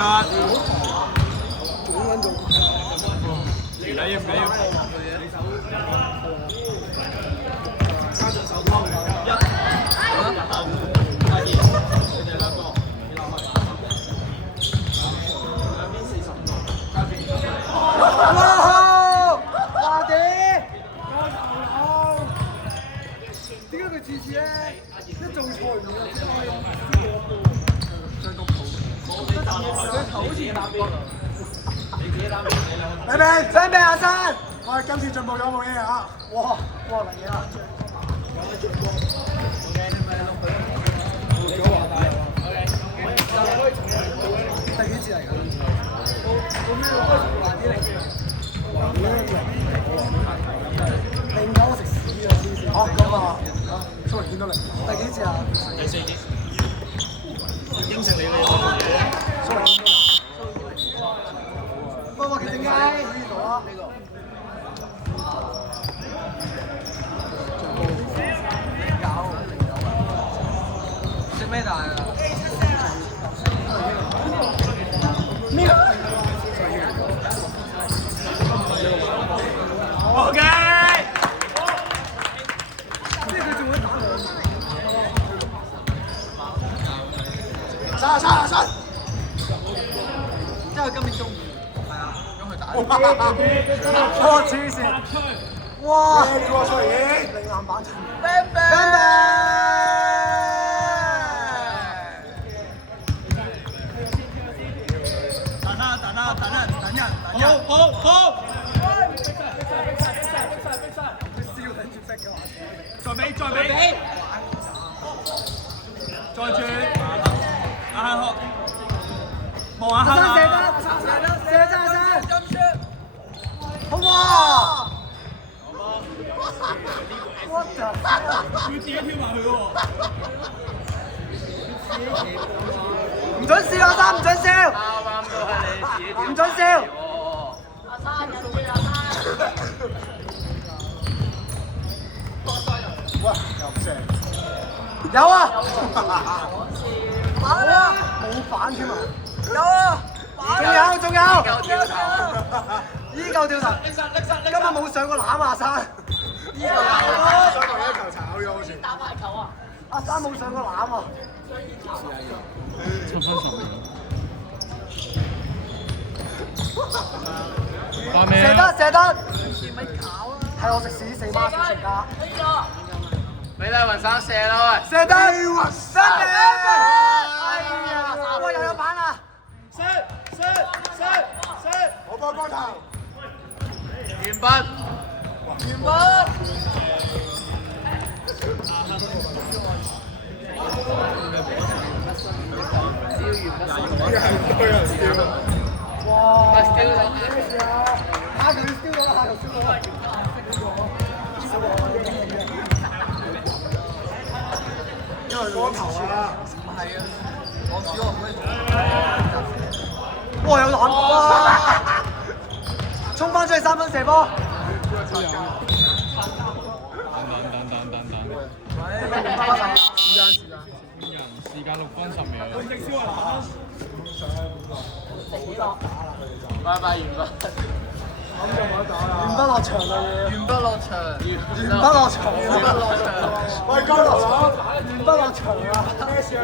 殺。唔緊要唔緊要。準備阿生，我哋今次進步咗冇嘢啊！哇嚟嘢啦！第幾次嚟㗎？另我食屎啊！哦咁啊，sorry 見到你。第幾次啊？第4節。應承你嘅嘢。sorry。喂，點解呢度啊？食咩蛋啊？呢個 OK。即係佢仲會打兩。殺！即係今年中午。哇！黐線！哇！零籃板陣 ，bang bang！ 等人！好！再俾！再轉！阿坑學，望下坑啊！射得！好哇！佢自己跳埋去喎。唔准笑阿生，唔准笑！啱都係你自己跳。唔准笑！阿生有冇阿生？哇！又唔射。有啊！反啊！冇反添啊！有啊！仲有！依舊掉頭，今日冇上過籃啊！阿生，依舊上過一球炒咗好似。打排球啊！阿生冇上過籃啊7分10秒。打咩啊？射得！係我食屎4孖小全家。俾黎雲生射啦喂！射得！哎呀！哇！又有板啦！射！我幫頭。完畢。哇！燒咗！下球燒咗啦！因為攞球啊！唔係啊，我少我唔可以。哇！有籃哇！衝翻出去3分射波。時間6分10秒。拜拜完畢。完不落場啦！完不落場。喂，交流啊！完不落場啊！咩事啊？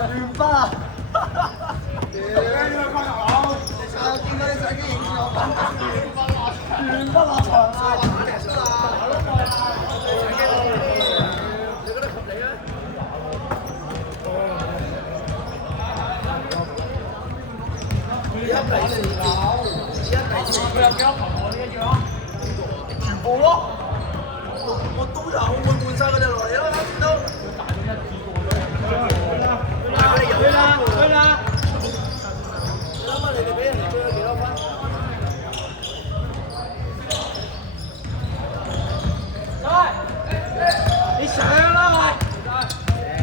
完不啊！我見到你相機影住我完不落場啊！全部咯，我都有換晒佢哋落嚟啦，都。去啦！你諗下你哋俾人哋追咗幾多分？你上啦喂！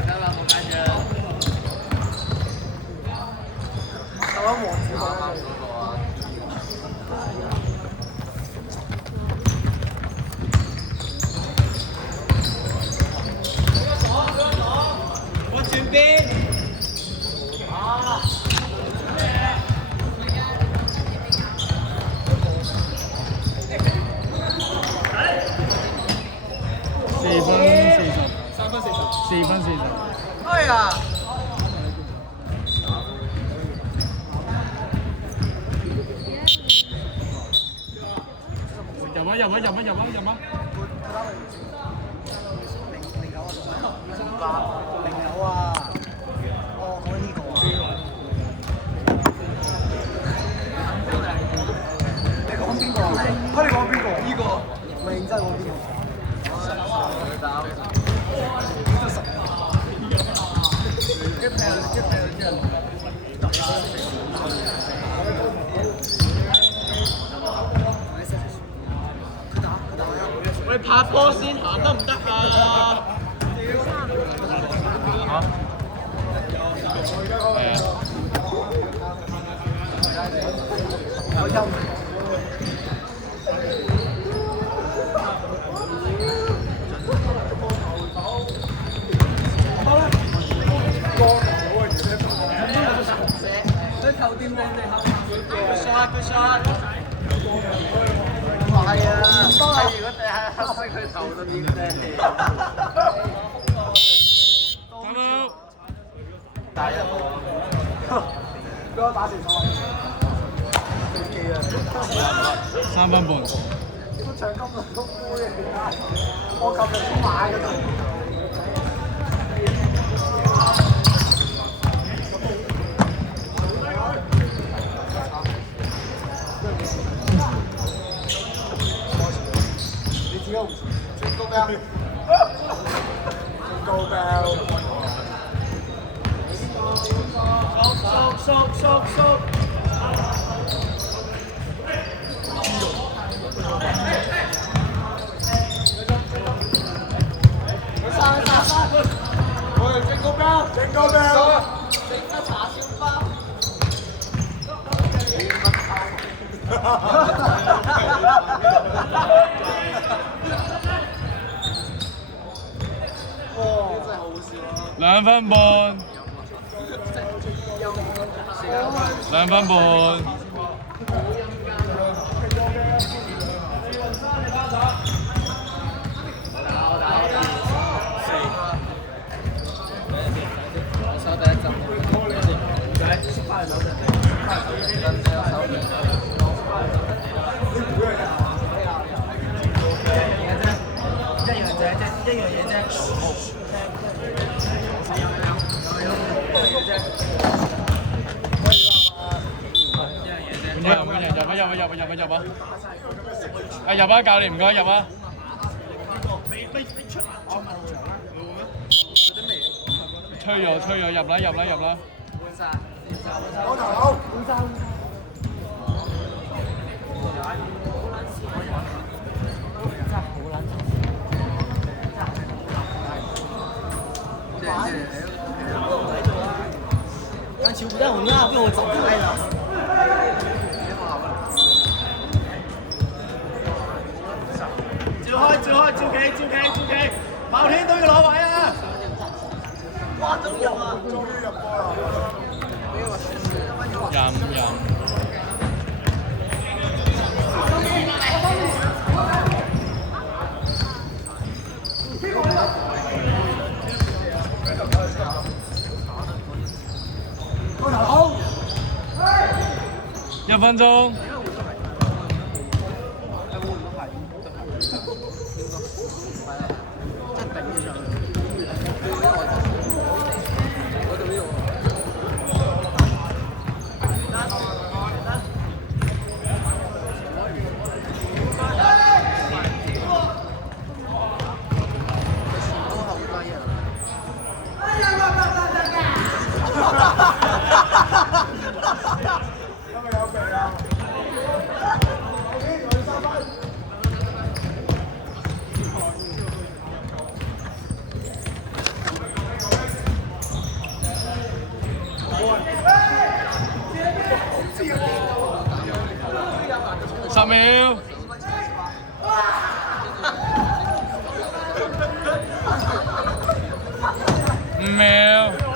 得啦，冇緊要。就揾王子講。4分40。哎呀！入啊！09啊！哦，講緊呢個啊！你講邊個啊？你講邊個？呢個。唔係認真講邊個？喂，拍波先行得唔得啊？有音。Good shot！ 唔係啊！如果地下黑色佢頭就點啫？打人俾我打成錯。飛機啊！3分半。都獎金都高嘅，我琴日先買嘅都。Jingle bell. Jingle bell. Soap. 我哋 Jingle bell。Jingle bell。食得叉燒包。2分半。2分半。入啊！入啊！教練唔該入啊！吹咗入啦！我頭。但球不在我那，被我找开了。照企，爆天都要攞位啊！哇！終於入波啦！任。個頭好。1分鐘。10秒。5秒。